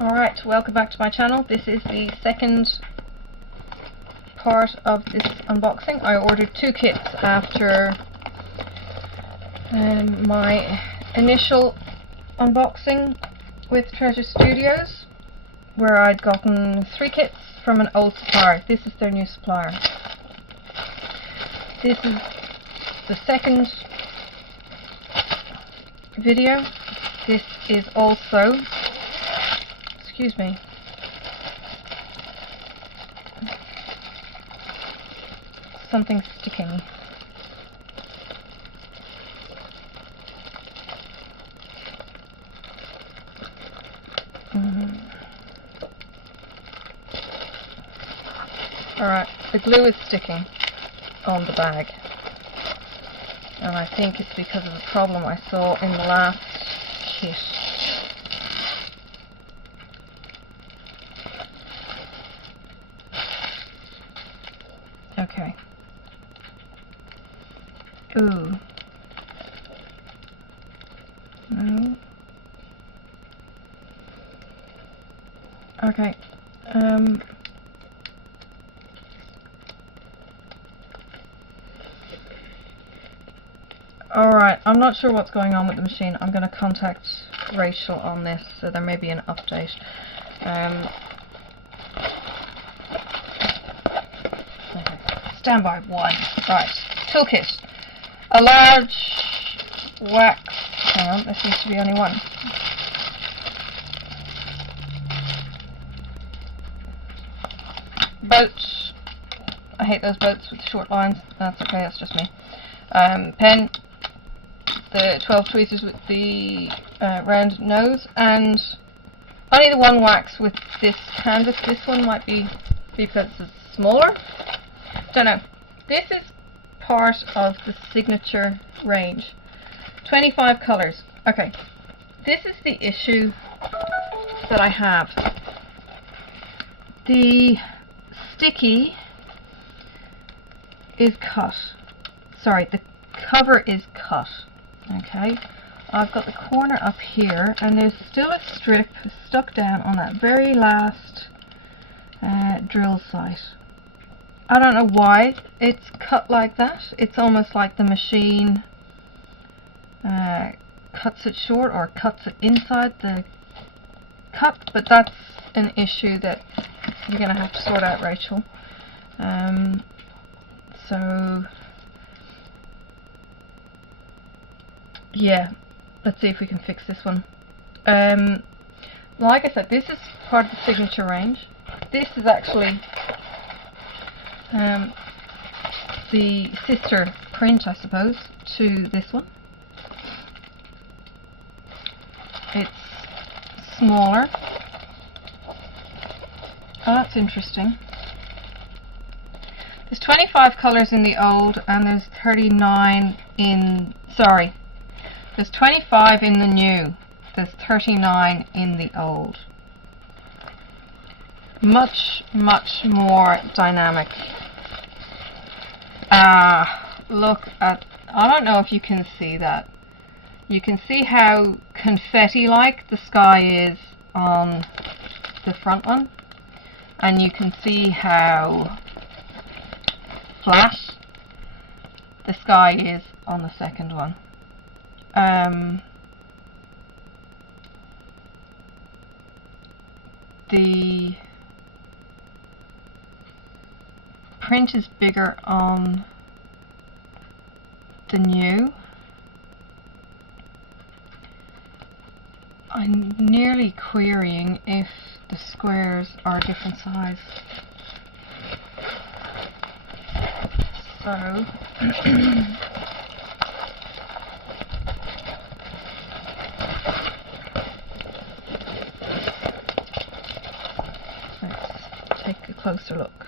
Alright, welcome back to my channel. This is the second part of this unboxing. I ordered two kits after my initial unboxing with Treasure Studios, where I'd gotten 3 kits from an old supplier. This is their new supplier. This is the second video. This is also, excuse me, something sticking. Alright, the glue is sticking on the bag, and I think it's because of the problem I saw in the last kit. Okay. Ooh. No. Okay. Alright, I'm not sure what's going on with the machine. I'm going to contact Rachel on this, so there may be an update. Okay. Standby 1. Right, toolkit. A large wax. Hang on, there seems to be only one. Boat. I hate those boats with short lines. That's okay, that's just me. Pen. The 12 tweezers with the round nose, and only the one wax with this canvas. This one might be because it's smaller. Don't know. This is part of the signature range. 25 colours. Okay, this is the issue that I have. The sticky is cut. Sorry, the cover is cut. Okay, I've got the corner up here, and there's still a strip stuck down on that very last drill site. I don't know why it's cut like that. It's almost like the machine cuts it short or cuts it inside the cut, but that's an issue that you're going to have to sort out, Rachel. So yeah, let's see if we can fix this one. Like I said, this is part of the signature range. This is actually the sister print, I suppose, to this one. It's smaller. Oh, that's interesting. There's 25 colours in the old, and there's 39 in, sorry, there's 25 in the new, there's 39 in the old. Much, much more dynamic. Look at, I don't know if you can see that. You can see how confetti-like the sky is on the front one, and you can see how flat the sky is on the second one. The print is bigger on the new. I'm nearly querying if the squares are a different size. So let's take a closer look.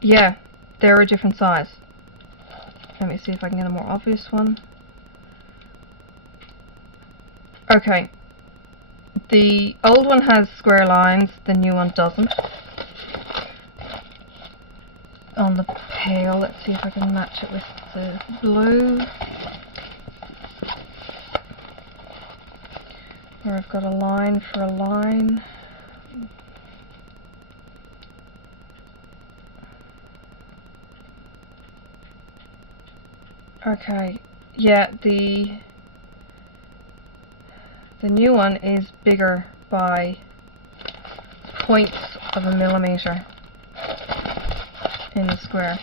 Yeah, they're a different size. Let me see if I can get a more obvious one. Okay, the old one has square lines, the new one doesn't. On the pale, let's see if I can match it with the blue. Here I've got a line for a line. Okay, yeah, the new one is bigger by 0.1 millimeter in the square.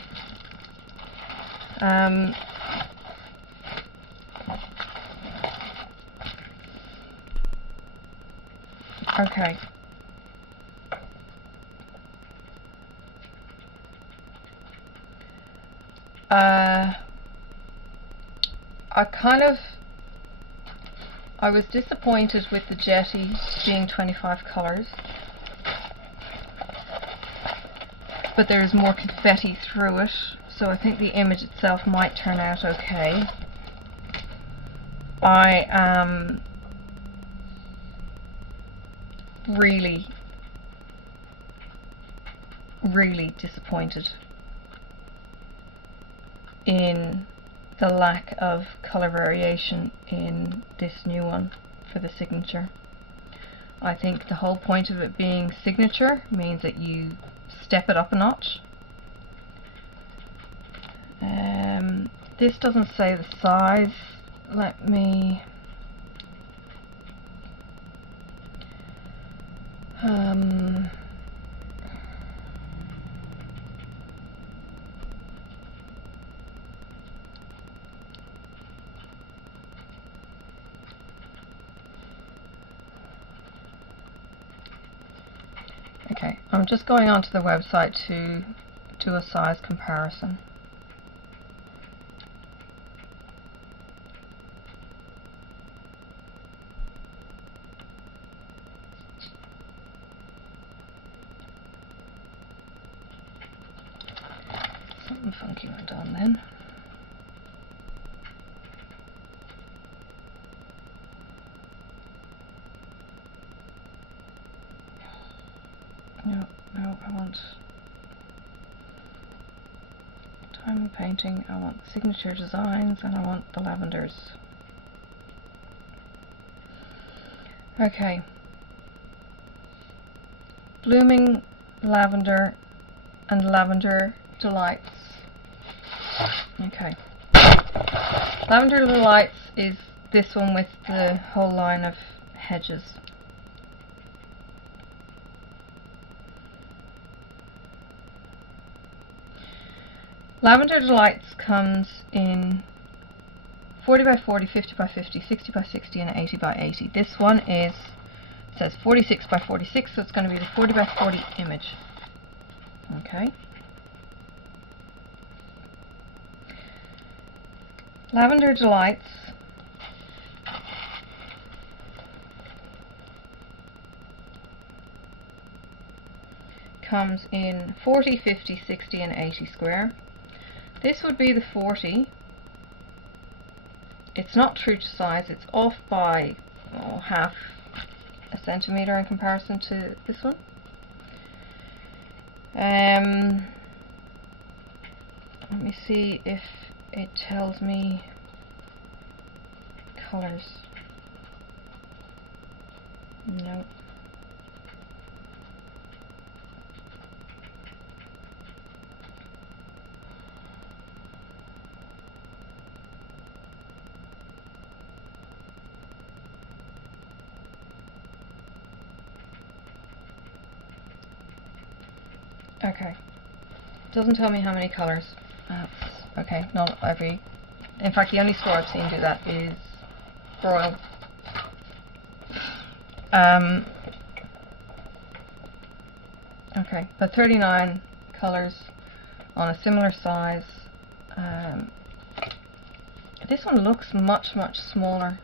Okay. I was disappointed with the Jetty being 25 colours, but there's more confetti through it, so I think the image itself might turn out okay. I am really disappointed in the lack of colour variation in this new one for the signature. I think the whole point of it being signature means that you step it up a notch. This doesn't say the size. Let me okay, I'm just going onto the website to do a size comparison. Something funky went on then. No, I want diamond painting, I want signature designs, and I want the lavenders. Okay. Blooming Lavender and Lavender Delights. Okay. Lavender Delights is this one with the whole line of hedges. Lavender Delights comes in 40 by 40, 50 by 50, 60 by 60, and 80 by 80. This one says 46 by 46, so it's going to be the 40 by 40 image. Okay. Lavender Delights comes in 40, 50, 60, and 80 square. This would be the 40. It's not true to size, it's off by half a centimeter in comparison to this one. Let me see if it tells me colors. No. Okay, doesn't tell me how many colors. Okay, not every. In fact, the only store I've seen do that is Royal. Okay, but 39 colors on a similar size. This one looks much smaller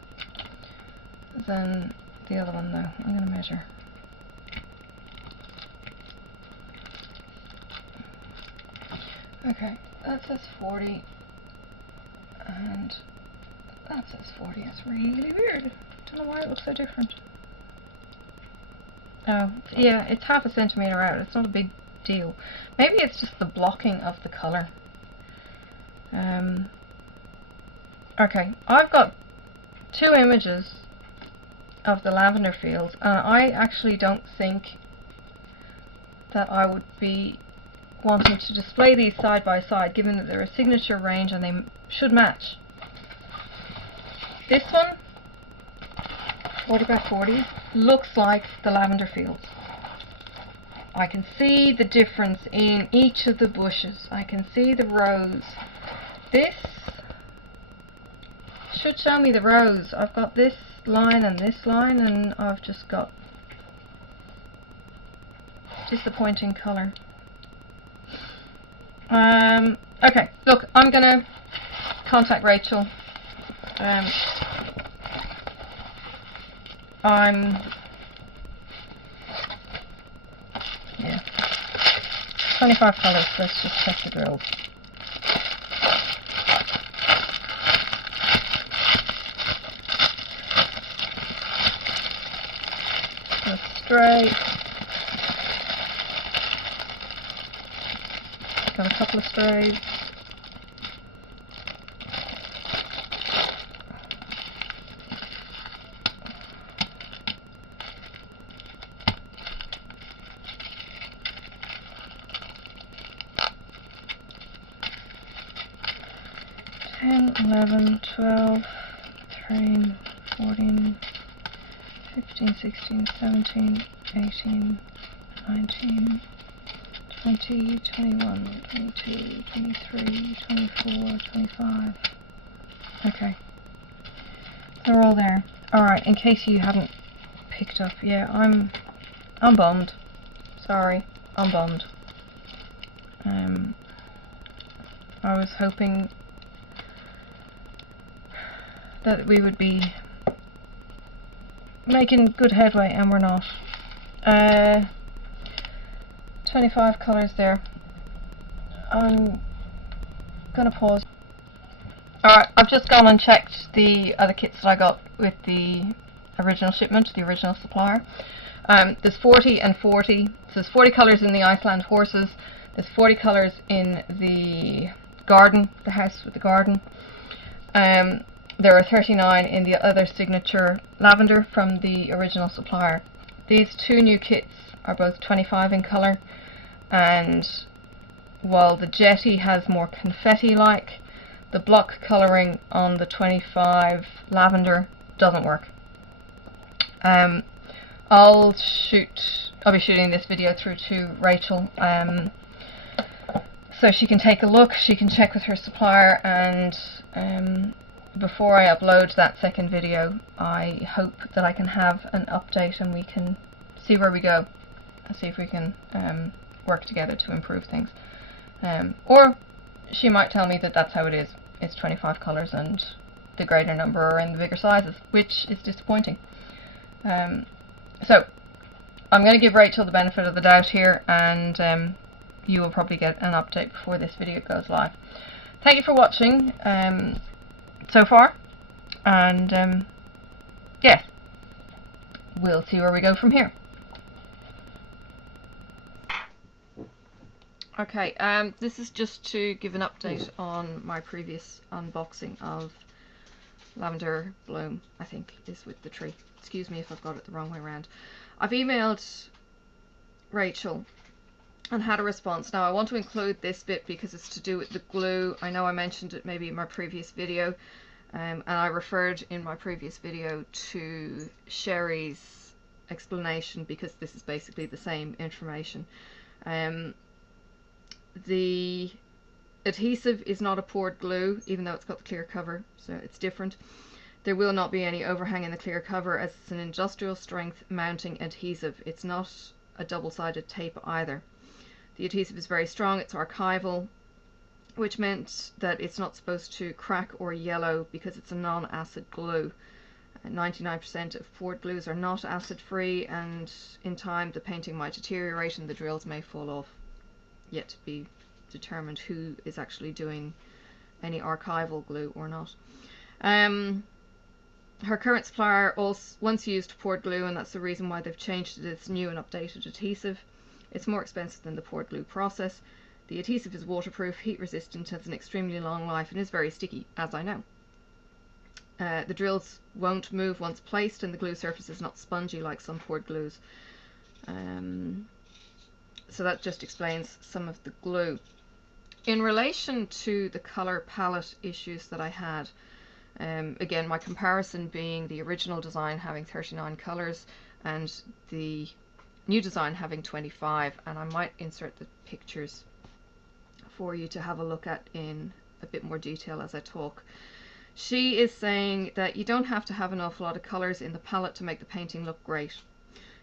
than the other one, though. I'm going to measure. Okay, that says 40, and that says 40. That's really weird. Don't know why it looks so different. Oh, yeah, it's half a centimeter out. It's not a big deal. Maybe it's just the blocking of the colour. Okay, I've got two images of the lavender fields, and I actually don't think that I would be wanting to display these side by side, given that they're a signature range and they should match. This one, 40 by 40, looks like the lavender fields. I can see the difference in each of the bushes. I can see the rows. This should show me the rows. I've got this line and this line, and I've just got disappointing colour. Okay, look, I'm gonna contact Rachel. Yeah, 25 colours. Let's just check the drills. Straight. Got a couple of strays. Ten, 11, 12, 13, 14, 15, 16, 17, 18, 19, 20, 21, 22, 23, 24, 25. Okay. They're all there. Alright, in case you haven't picked up, yeah, I'm bummed. Sorry, I'm bummed. I was hoping that we would be making good headway, and we're not. 25 colours there. I'm gonna pause. Alright, I've just gone and checked the other kits that I got with the original shipment, the original supplier. There's 40 and 40. So there's 40 colours in the Iceland horses. There's 40 colours in the garden, the house with the garden. There are 39 in the other signature lavender from the original supplier. These two new kits are both 25 in colour, and while the jetty has more confetti-like, the block colouring on the 25 lavender doesn't work. I'll be shooting this video through to Rachel, so she can take a look, she can check with her supplier, and before I upload that second video, I hope that I can have an update and we can see where we go and see if we can work together to improve things. Or she might tell me that that's how it is. It's 25 colours and the greater number are in the bigger sizes, which is disappointing. So I'm going to give Rachel the benefit of the doubt here, and you will probably get an update before this video goes live. Thank you for watching so far, and yes, we'll see where we go from here. Okay, this is just to give an update on my previous unboxing of Lavender Bloom, I think is with the tree. Excuse me if I've got it the wrong way around. I've emailed Rachel and had a response. Now I want to include this bit because it's to do with the glue. I know I mentioned it maybe in my previous video, and I referred in my previous video to Sherry's explanation because this is basically the same information. The adhesive is not a poured glue, even though it's got the clear cover, so it's different. There will not be any overhang in the clear cover, as it's an industrial strength mounting adhesive. It's not a double-sided tape either. The adhesive is very strong, it's archival, which meant that it's not supposed to crack or yellow because it's a non-acid glue. 99% of poured glues are not acid-free, and in time the painting might deteriorate and the drills may fall off. Yet to be determined who is actually doing any archival glue or not. Her current supplier also once used poured glue, and that's the reason why they've changed it. It's new and updated adhesive. It's more expensive than the poured glue process. The adhesive is waterproof, heat resistant, has an extremely long life, and is very sticky, as I know. The drills won't move once placed, and the glue surface is not spongy like some poured glues. So that just explains some of the glue. In relation to the colour palette issues that I had, again, my comparison being the original design having 39 colours and the new design having 25, and I might insert the pictures for you to have a look at in a bit more detail as I talk. She is saying that you don't have to have an awful lot of colours in the palette to make the painting look great.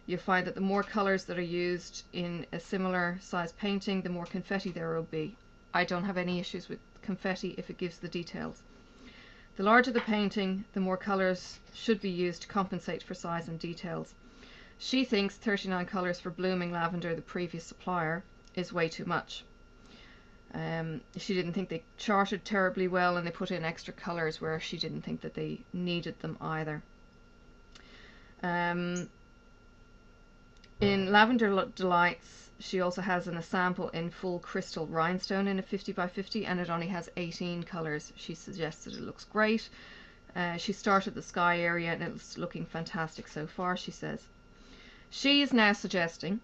You'll find that the more colours that are used in a similar size painting, the more confetti there will be. I don't have any issues with confetti if it gives the details. The larger the painting, the more colours should be used to compensate for size and details. She thinks 39 colours for Blooming Lavender, the previous supplier, is way too much. She didn't think they charted terribly well, and they put in extra colours where she didn't think that they needed them either. In Lavender Delights, she also has a sample in full crystal rhinestone in a 50 by 50, and it only has 18 colours. She suggests that it looks great. She started the sky area and it's looking fantastic so far, she says. She is now suggesting,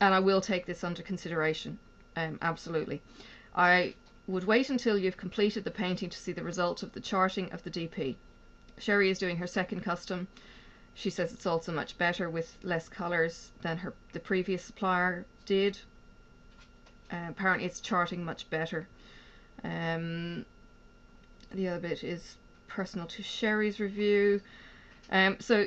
and I will take this under consideration, absolutely, I would wait until you've completed the painting to see the result of the charting of the DP. Sherry is doing her second custom. She says it's also much better with less colours than the previous supplier did. Apparently it's charting much better. The other bit is personal to Sherry's review. So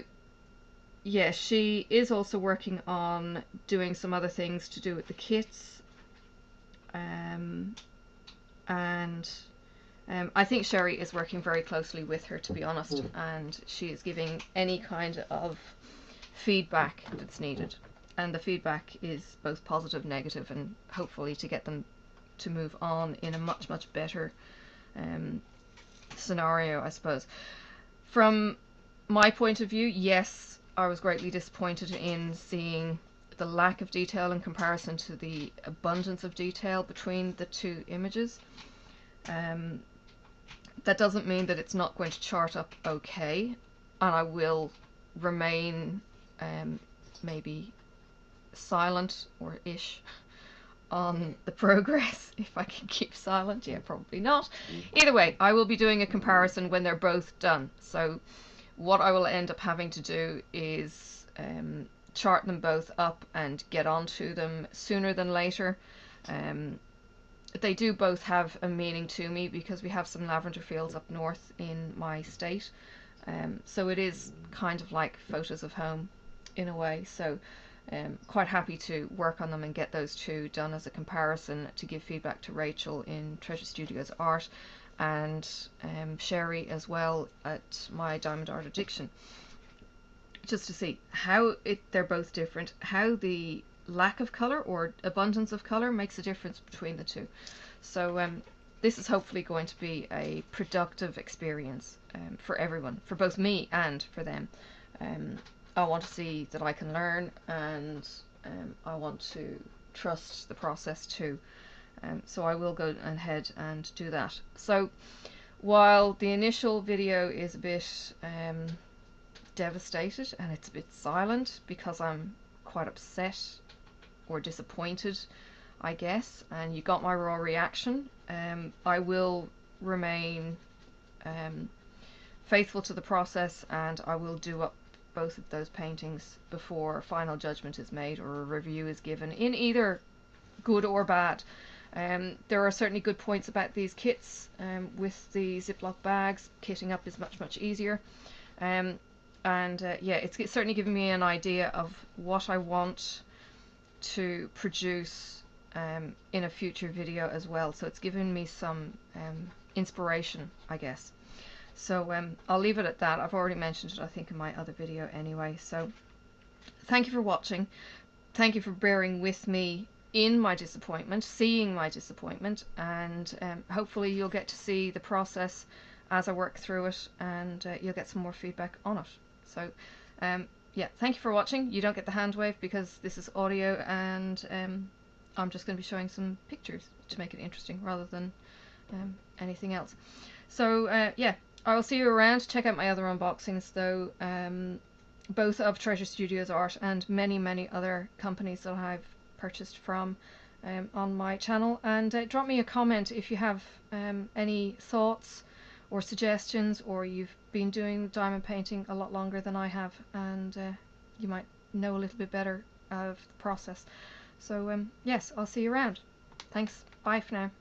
yeah, she is also working on doing some other things to do with the kits. I think Sherry is working very closely with her, to be honest, and she is giving any kind of feedback that's needed, and the feedback is both positive, negative, and hopefully to get them to move on in a much better scenario, I suppose. From my point of view, yes, I was greatly disappointed in seeing the lack of detail in comparison to the abundance of detail between the two images. That doesn't mean that it's not going to chart up okay, and I will remain maybe silent or ish on the progress, if I can keep silent. Yeah, probably not. Either way, I will be doing a comparison when they're both done. So what I will end up having to do is chart them both up and get onto them sooner than later. They do both have a meaning to me because we have some lavender fields up north in my state, so it is kind of like photos of home in a way. So quite happy to work on them and get those two done as a comparison to give feedback to Rachel in Treasure Studios Art, and Sherry as well at my Diamond Art Addiction, just to see how they're both different, how the lack of colour or abundance of colour makes a difference between the two. So this is hopefully going to be a productive experience for everyone, for both me and for them. I want to see that I can learn, and I want to trust the process too. So I will go ahead and do that. So while the initial video is a bit devastated and it's a bit silent because I'm quite upset or disappointed, I guess, and you got my raw reaction, I will remain faithful to the process, and I will do up both of those paintings before final judgment is made or a review is given, in either good or bad. There are certainly good points about these kits. With the Ziploc bags, kitting up is much easier, yeah, it's certainly given me an idea of what I want to produce in a future video as well, so it's given me some inspiration, I guess. So I'll leave it at that. I've already mentioned it, I think, in my other video anyway. So thank you for watching. Thank you for bearing with me in my disappointment, seeing my disappointment, and hopefully you'll get to see the process as I work through it, and you'll get some more feedback on it. So yeah, thank you for watching. You don't get the hand wave because this is audio, and I'm just going to be showing some pictures to make it interesting rather than anything else. So yeah, I will see you around. Check out my other unboxings though, both of Treasure Studios art and many other companies that I've purchased from on my channel. And drop me a comment if you have any thoughts or suggestions, or you've been doing diamond painting a lot longer than I have, and you might know a little bit better of the process. So yes, I'll see you around. Thanks. Bye for now.